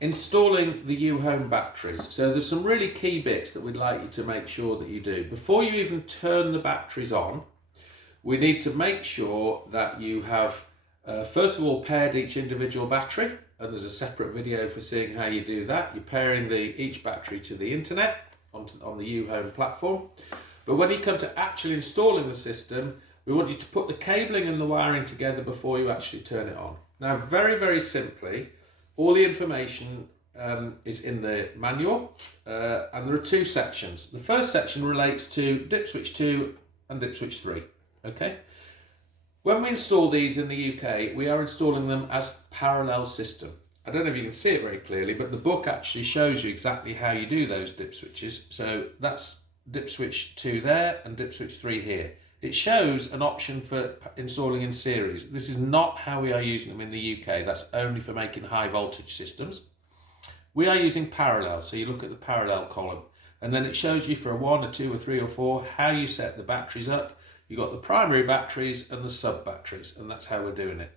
Installing the Uhome batteries. So there's some really key bits that we'd like you to make sure that you do. Before you even turn the batteries on, we need to make sure that you have, first of all, paired each individual battery, and there's a separate video for seeing how you do that. You're pairing each battery to the internet on the Uhome platform. But when you come to actually installing the system, we want you to put the cabling and the wiring together before you actually turn it on. Now, very, very simply, all the information is in the manual, and there are two sections. The first section relates to dip switch 2 and dip switch 3. Okay. When we install these in the UK, we are installing them as parallel system. I don't know if you can see it very clearly, but the book actually shows you exactly how you do those dip switches. So that's dip switch 2 there and dip switch 3 here. It shows an option for installing in series. This is not how we are using them in the UK. That's only for making high voltage systems. We are using parallel. So you look at the parallel column, and then it shows you for a 1, a 2, a 3 or 4 how you set the batteries up. You've got the primary batteries and the sub batteries, and that's how we're doing it.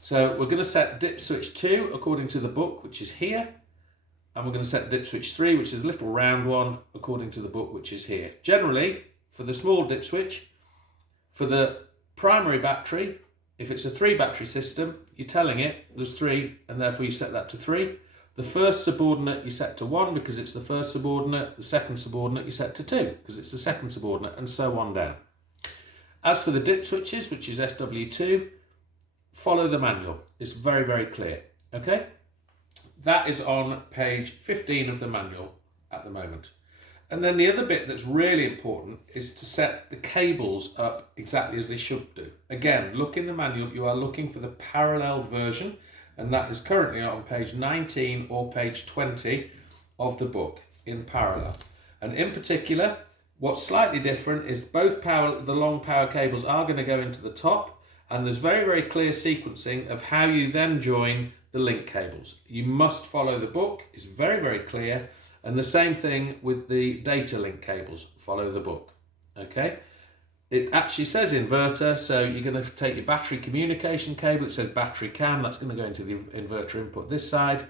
So we're going to set dip switch 2 according to the book, which is here, and we're going to set dip switch 3, which is a little round one, according to the book, which is here. Generally, for the small dip switch, for the primary battery, if it's a 3 battery system, you're telling it there's 3, and therefore you set that to 3. The first subordinate you set to 1 because it's the first subordinate. The second subordinate you set to 2 because it's the second subordinate, and so on down. As for the dip switches, which is SW2, follow the manual. It's very, very clear. Okay? That is on page 15 of the manual at the moment. And then the other bit that's really important is to set the cables up exactly as they should do. Again, look in the manual, you are looking for the paralleled version, and that is currently on page 19 or page 20 of the book in parallel. And in particular, what's slightly different is the long power cables are going to go into the top, and there's very, very clear sequencing of how you then join the link cables. You must follow the book, it's very, very clear, and the same thing with the data link cables, follow the book, okay? It actually says inverter, so you're going to take your battery communication cable, it says battery CAN, that's going to go into the inverter input this side,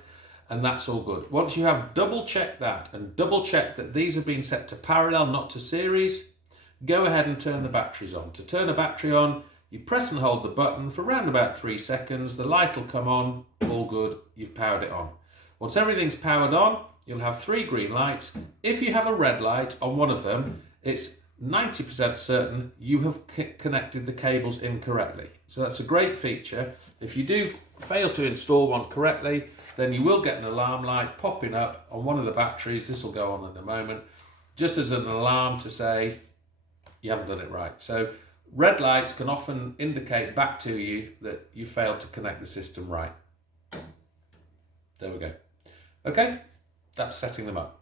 and that's all good. Once you have double checked that and double checked that these have been set to parallel, not to series, go ahead and turn the batteries on. To turn a battery on, you press and hold the button for around about 3 seconds, the light will come on, all good, you've powered it on. Once everything's powered on, you'll have 3 green lights. If you have a red light on one of them, it's 90% certain you have connected the cables incorrectly. So that's a great feature. If you do fail to install one correctly, then you will get an alarm light popping up on one of the batteries. This will go on in a moment, just as an alarm to say you haven't done it right. So red lights can often indicate back to you that you failed to connect the system right. There we go. Okay, that's setting them up.